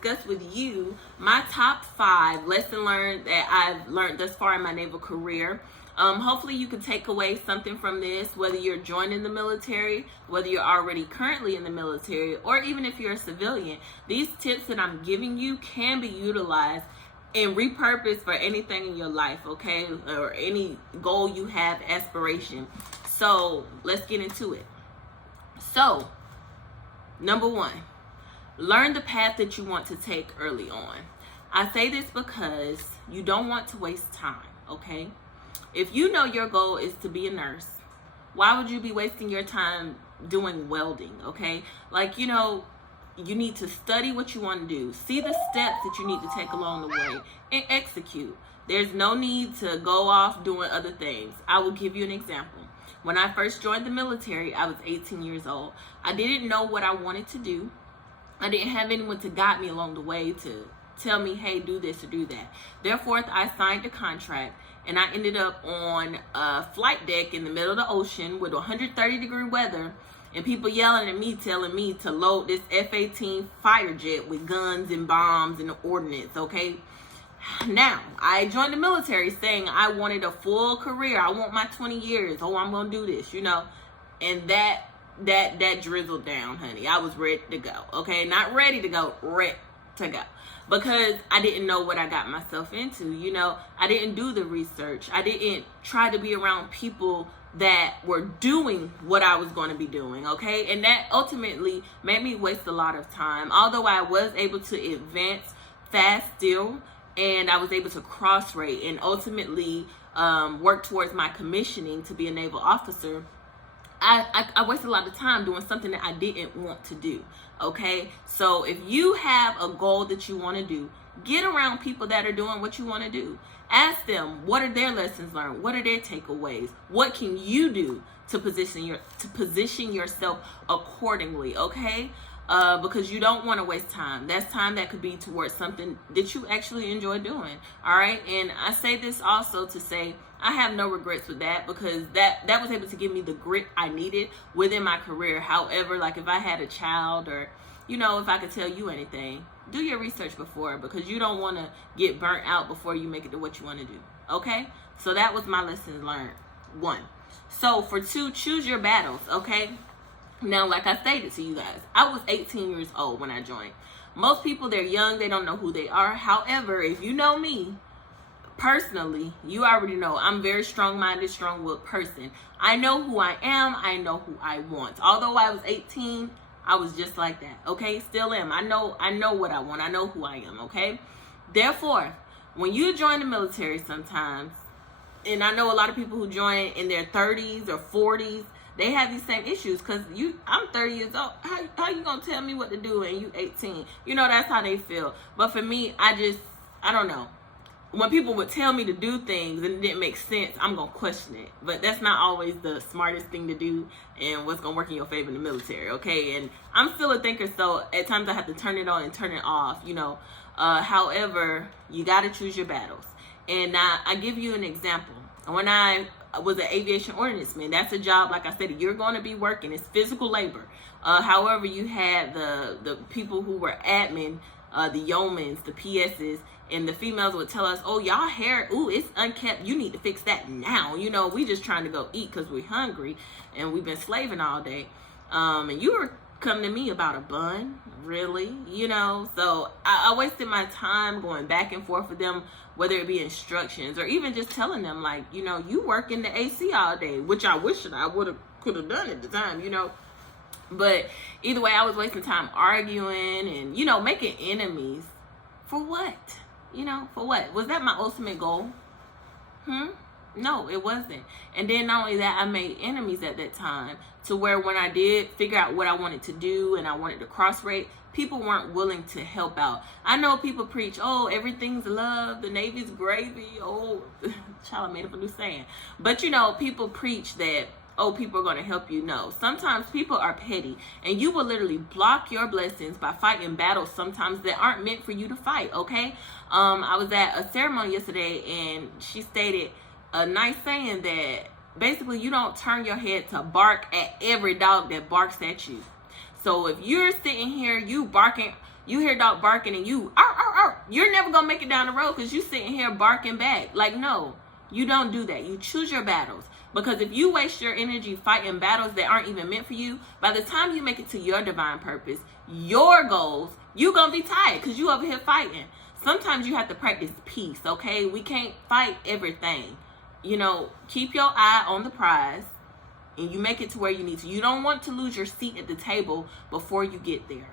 discuss with you my top 5 lesson learned that I've learned thus far in my naval career. Hopefully you can take away something from this, whether you're joining the military, whether you're already currently in the military, or even if you're a civilian. These tips that I'm giving you can be utilized and repurposed for anything in your life, okay? Or any goal you have, aspiration. So let's get into it. So, number 1, learn the path that you want to take early on. I say this because you don't want to waste time, okay? If you know your goal is to be a nurse, why would you be wasting your time doing welding, okay? Like, you need to study what you want to do. See the steps that you need to take along the way and execute. There's no need to go off doing other things. I will give you an example. When I first joined the military, I was 18 years old. I didn't know what I wanted to do. I didn't have anyone to guide me along the way to tell me, hey, do this or do that. Therefore, I signed a contract, and I ended up on a flight deck in the middle of the ocean with 130-degree weather, and people yelling at me, telling me to load this F-18 fighter jet with guns and bombs and ordnance, okay? Now, I joined the military saying I wanted a full career. I want my 20 years. Oh, I'm going to do this, And that drizzled down, honey. I was ready to go, okay? Not ready to go, ready to go. Because I didn't know what I got myself into, I didn't do the research. I didn't try to be around people that were doing what I was going to be doing, okay? And that ultimately made me waste a lot of time. Although I was able to advance fast still, and I was able to cross-rate and ultimately work towards my commissioning to be a naval officer, I wasted a lot of time doing something that I didn't want to do, okay? So if you have a goal that you want to do, get around people that are doing what you want to do. Ask them, what are their lessons learned? What are their takeaways? What can you do to position yourself accordingly, okay? Because you don't want to waste time. That's time that could be towards something that you actually enjoy doing, all right? And I say this also to say I have no regrets with that, because that was able to give me the grit I needed within my career. However, like if I had a child, or if I could tell you anything, do your research before, because you don't want to get burnt out before you make it to what you want to do, okay? So that was my lessons learned, 1. So for 2, choose your battles, okay? Now, like I stated to you guys, I was 18 years old when I joined. Most people, they're young, they don't know who they are. However, if you know me personally, you already know I'm a very strong-minded, strong-willed person. I know who I am. I know who I want. Although I was 18, I was just like that, okay? Still am. I know what I want. I know who I am, okay? Therefore, when you join the military sometimes, and I know a lot of people who join in their 30s or 40s, they have these same issues, because I'm 30 years old. How you gonna tell me what to do and you 18? That's how they feel. But for me, I don't know. When people would tell me to do things and it didn't make sense, I'm gonna question it. But that's not always the smartest thing to do and what's gonna work in your favor in the military, okay? And I'm still a thinker, so at times I have to turn it on and turn it off, However, you gotta choose your battles. And I give you an example. When I was an aviation ordnance man, that's a job, like I said, you're going to be working. It's physical labor. However, you had the people who were admin, the yeomans, the PSs, and the females would tell us, oh, y'all hair, ooh, it's unkept. You need to fix that now. We just trying to go eat because we're hungry and we've been slaving all day. And you were coming to me about a bun, really? So I wasted my time going back and forth with them, whether it be instructions or even just telling them, like, you work in the AC all day, which I wish that I could have done at the time, But either way, I was wasting time arguing and, making enemies. For what? For what? Was that my ultimate goal? No, it wasn't. And then not only that, I made enemies at that time, to where when I did figure out what I wanted to do and I wanted to cross-rate, people weren't willing to help out. I know people preach, oh, everything's love, the Navy's gravy, oh, child, I made up a new saying. But people preach that, oh, people are going to help you. No, sometimes people are petty, and you will literally block your blessings by fighting battles sometimes that aren't meant for you to fight, okay? I was at a ceremony yesterday, and she stated a nice saying that basically you don't turn your head to bark at every dog that barks at you. So if you're sitting here, you barking You hear dog barking and you're never gonna make it down the road because you sitting here barking back. Like, no, you don't do that. You choose your battles. Because if you waste your energy fighting battles that aren't even meant for you, by the time you make it to your divine purpose, your goals, you're gonna be tired because you over here fighting. Sometimes you have to practice peace, okay? We can't fight everything. You know, keep your eye on the prize and you make it to where you need to. You don't want to lose your seat at the table before you get there.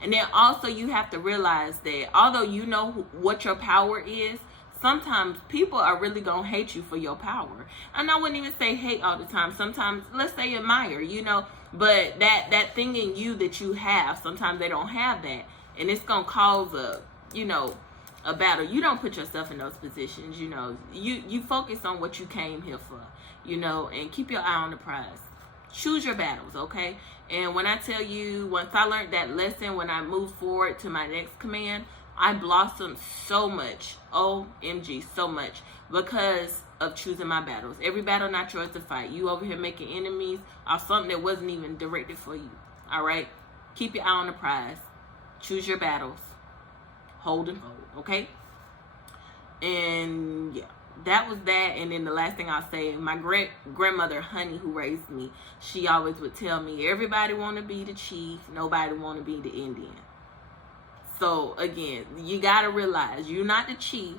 And then also you have to realize that although you know what your power is, sometimes people are really going to hate you for your power. And I wouldn't even say hate all the time. Sometimes, let's say admire, you know. But that thing in you that you have, sometimes they don't have that. And it's going to cause a battle. You don't put yourself in those positions, you know. You focus on what you came here for, you know, and keep your eye on the prize. Choose your battles, okay? And when I tell you, once I learned that lesson, when I moved forward to my next command, I blossomed so much, OMG, so much, because of choosing my battles. Every battle not yours to fight. You over here making enemies off something that wasn't even directed for you, all right? Keep your eye on the prize. Choose your battles. Hold and hold, okay? And yeah, that was that. And then the last thing I'll say, my grandmother, Honey, who raised me, she always would tell me, everybody want to be the chief, nobody want to be the Indian. So again, you got to realize you're not the chief,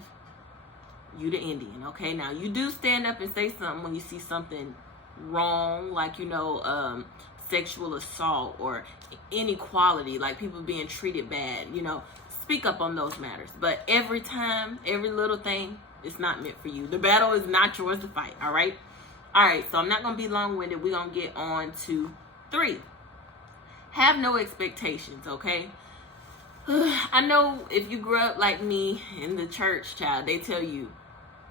you the Indian, okay? Now, you do stand up and say something when you see something wrong, like, you know, sexual assault or inequality, like people being treated bad, you know, speak up on those matters. But every time, every little thing, it's not meant for you. The battle is not yours to fight, all right? All right, so I'm not going to be long-winded. We're going to get on to 3. Have no expectations, okay? I know if you grew up like me in the church, child, they tell you,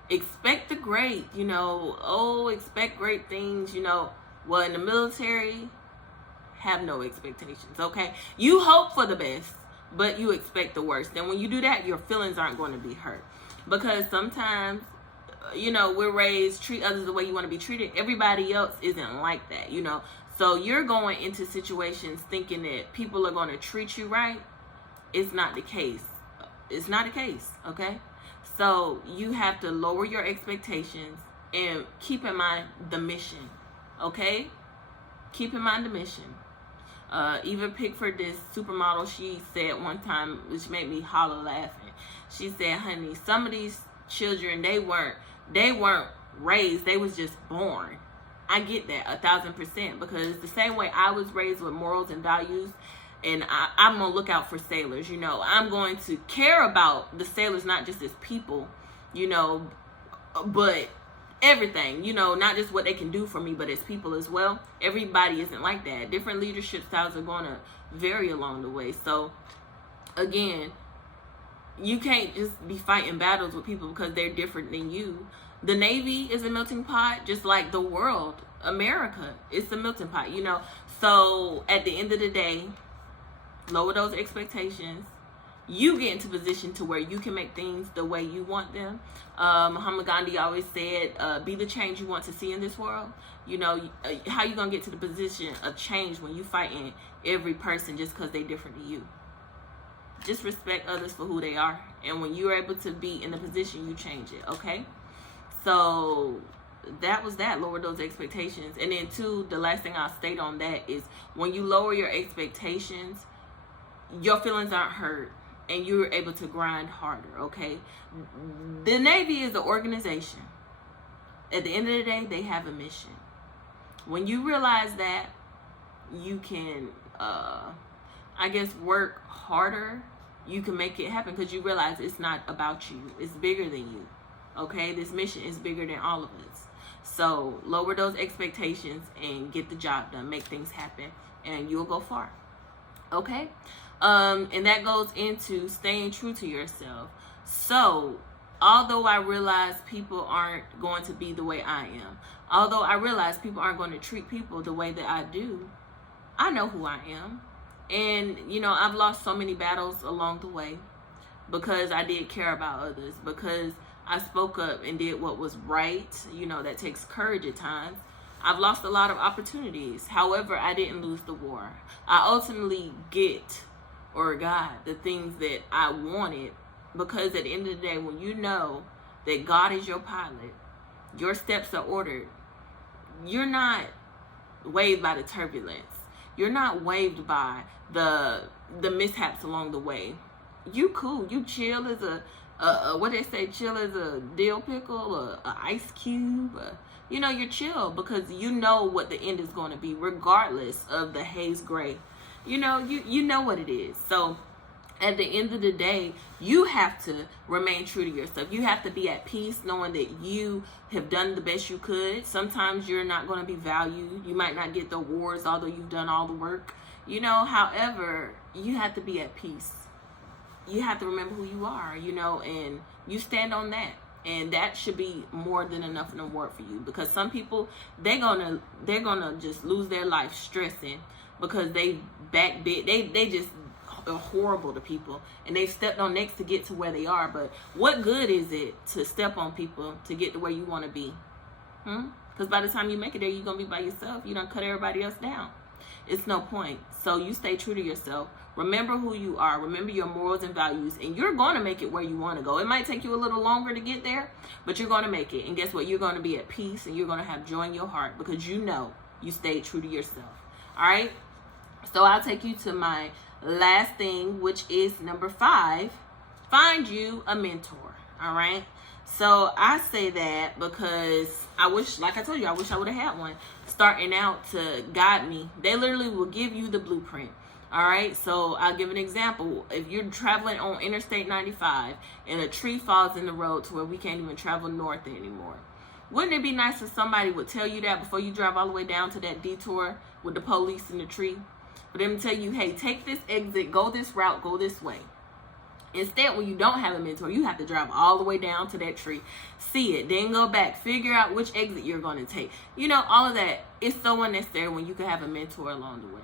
expect the great, you know, expect great things, you know. Well, in the military, have no expectations, okay? You hope for the best, but you expect the worst. And when you do that, your feelings aren't going to be hurt. Because sometimes, you know, we're raised, treat others the way you want to be treated. Everybody else isn't like that, you know. So you're going into situations thinking that people are going to treat you right. It's not the case. It's not the case, okay? So you have to lower your expectations and keep in mind the mission, okay? Keep in mind the mission. Eva Pickford, this supermodel, she said one time, which made me holler laughing. She said, honey, some of these children, they weren't raised, they was just born. I get that 1,000%, because the same way I was raised with morals and values, and I'm going to look out for sailors, you know. I'm going to care about the sailors, not just as people, you know, but everything, you know, not just what they can do for me, but as people as well. Everybody isn't like that. Different leadership styles are going to vary along the way. So, again, you can't just be fighting battles with people because they're different than you. The Navy is a melting pot, just like the world. America, it's a melting pot, you know. So, at the end of the day, lower those expectations. You get into position to where you can make things the way you want them. Muhammad Gandhi always said, be the change you want to see in this world. You know, how you going to get to the position of change when you fighting every person just because they're different to you? Just respect others for who they are. And when you're able to be in the position, you change it, okay? So that was that. Lower those expectations. And then, 2, the last thing I'll state on that is when you lower your expectations, your feelings aren't hurt and you're able to grind harder, okay? The Navy is an organization. At the end of the day, they have a mission. When you realize that, you can, I guess, work harder. You can make it happen because you realize it's not about you. It's bigger than you, okay? This mission is bigger than all of us. So lower those expectations and get the job done. Make things happen and you'll go far, okay? And that goes into staying true to yourself. So, although I realize people aren't going to be the way I am, although I realize people aren't going to treat people the way that I do, I know who I am. And, you know, I've lost so many battles along the way because I did care about others, because I spoke up and did what was right. You know, that takes courage at times. I've lost a lot of opportunities. However, I didn't lose the war. I ultimately get or God the things that I wanted, because at the end of the day, when you know that God is your pilot, your steps are ordered, you're not waved by the turbulence. You're not waved by the mishaps along the way. You cool. You chill as what they say, chill as a dill pickle, a ice cube. You're chill because you know what the end is going to be, regardless of the haze gray. You know what it is. So at the end of the day, you have to remain true to yourself. You have to be at peace knowing that you have done the best you could. Sometimes you're not going to be valued. You might not get the awards, although you've done all the work. However, you have to be at peace. You have to remember who you are, and you stand on that. And that should be more than enough an award for you, because some people, they're gonna just lose their life stressing because they backbit, they just are horrible to people, and they've stepped on necks to get to where they are. But what good is it to step on people to get to where you want to be? Because by the time you make it there, you're gonna be by yourself. You don't cut everybody else down. It's no point. So you stay true to yourself. Remember who you are. Remember your morals and values, and you're going to make it where you want to go. It might take you a little longer to get there, but you're going to make it. And guess what? You're going to be at peace, and you're going to have joy in your heart because you know you stayed true to yourself. All right? So I'll take you to my last thing, which is number 5. Find you a mentor. All right? So I say that because I wish, like I told you, I wish I would have had one starting out to guide me. They literally will give you the blueprint. All right, so I'll give an example. If you're traveling on Interstate 95 and a tree falls in the road to where we can't even travel north anymore, wouldn't it be nice if somebody would tell you that before you drive all the way down to that detour with the police in the tree? For them to tell you, hey, take this exit, go this route, go this way. Instead, when you don't have a mentor, you have to drive all the way down to that tree, see it, then go back, figure out which exit you're going to take. All of that is so unnecessary when you can have a mentor along the way.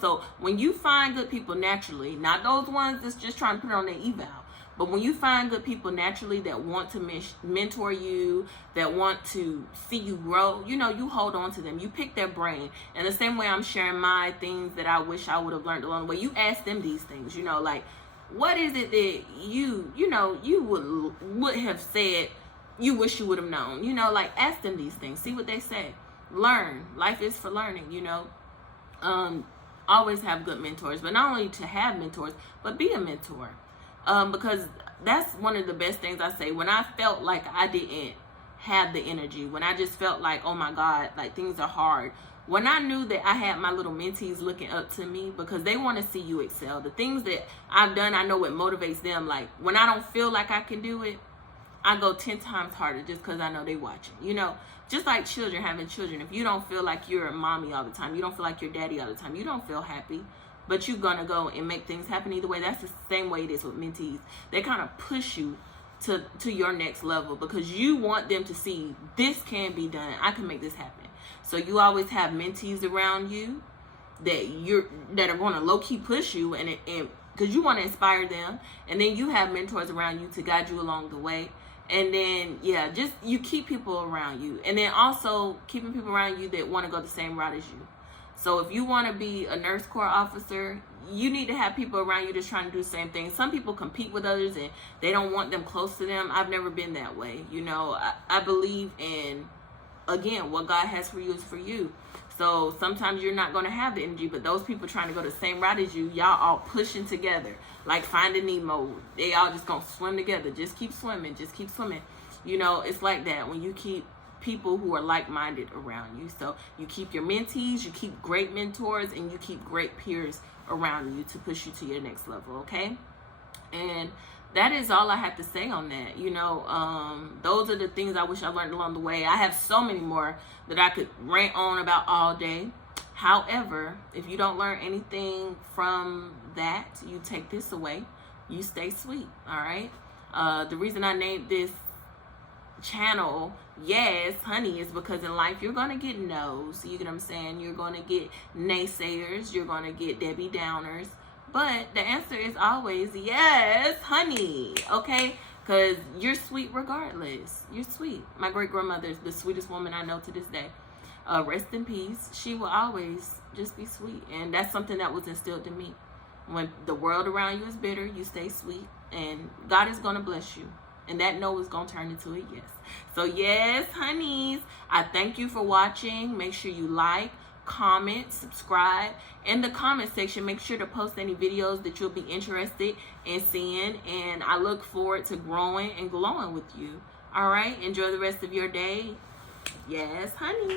So when you find good people naturally, not those ones that's just trying to put it on their eval, but when you find good people naturally that want to mentor you, that want to see you grow, you hold on to them. You pick their brain. And the same way I'm sharing my things that I wish I would have learned along the way, you ask them these things, like, what is it that you would have said you wish you would have known? Like, ask them these things. See what they say. Learn. Life is for learning, Always have good mentors. But not only to have mentors, but be a mentor. Because that's one of the best things I say. When I felt like I didn't have the energy, when I just felt like, oh my God, like things are hard, when I knew that I had my little mentees looking up to me because they want to see you excel. The things that I've done, I know it motivates them. Like, when I don't feel like I can do it, I go 10 times harder just because I know they watching. Just like children, having children. If you don't feel like you're a mommy all the time, you don't feel like you're daddy all the time, you don't feel happy, but you're going to go and make things happen either way. That's the same way it is with mentees. They kind of push you to your next level because you want them to see this can be done. I can make this happen. So you always have mentees around you that are going to low-key push you and because you want to inspire them, and then you have mentors around you to guide you along the way. And then just you keep people around you, and then also keeping people around you that want to go the same route as you. So if you want to be a nurse corps officer, you need to have people around you that's trying to do the same thing. Some people compete with others and they don't want them close to them. I've never been that way. I believe in, again, what God has for you is for you. So sometimes you're not going to have the energy, but those people trying to go the same route as you, y'all all pushing together, like Finding Nemo. They all just going to swim together. Just keep swimming. Just keep swimming. It's like that when you keep people who are like-minded around you. So you keep your mentees, you keep great mentors, and you keep great peers around you to push you to your next level, okay? And that is all I have to say on that. Those are the things I wish I learned along the way. I have so many more that I could rant on about all day. However, if you don't learn anything from that, you take this away. You stay sweet, all right? The reason I named this channel Yes Honey is because in life you're going to get no's. You get what I'm saying? You're going to get naysayers. You're going to get Debbie Downers. But the answer is always yes, honey, okay? Because you're sweet regardless. You're sweet. My great-grandmother is the sweetest woman I know to this day. Rest in peace. She will always just be sweet. And that's something that was instilled in me. When the world around you is bitter, you stay sweet, and God is going to bless you. And that no is going to turn into a yes. So yes, honeys, I thank you for watching. Make sure you like, comment, subscribe. In the comment section, make sure to post any videos that you'll be interested in seeing. And I look forward to growing and glowing with you. All right, enjoy the rest of your day. Yes, honey.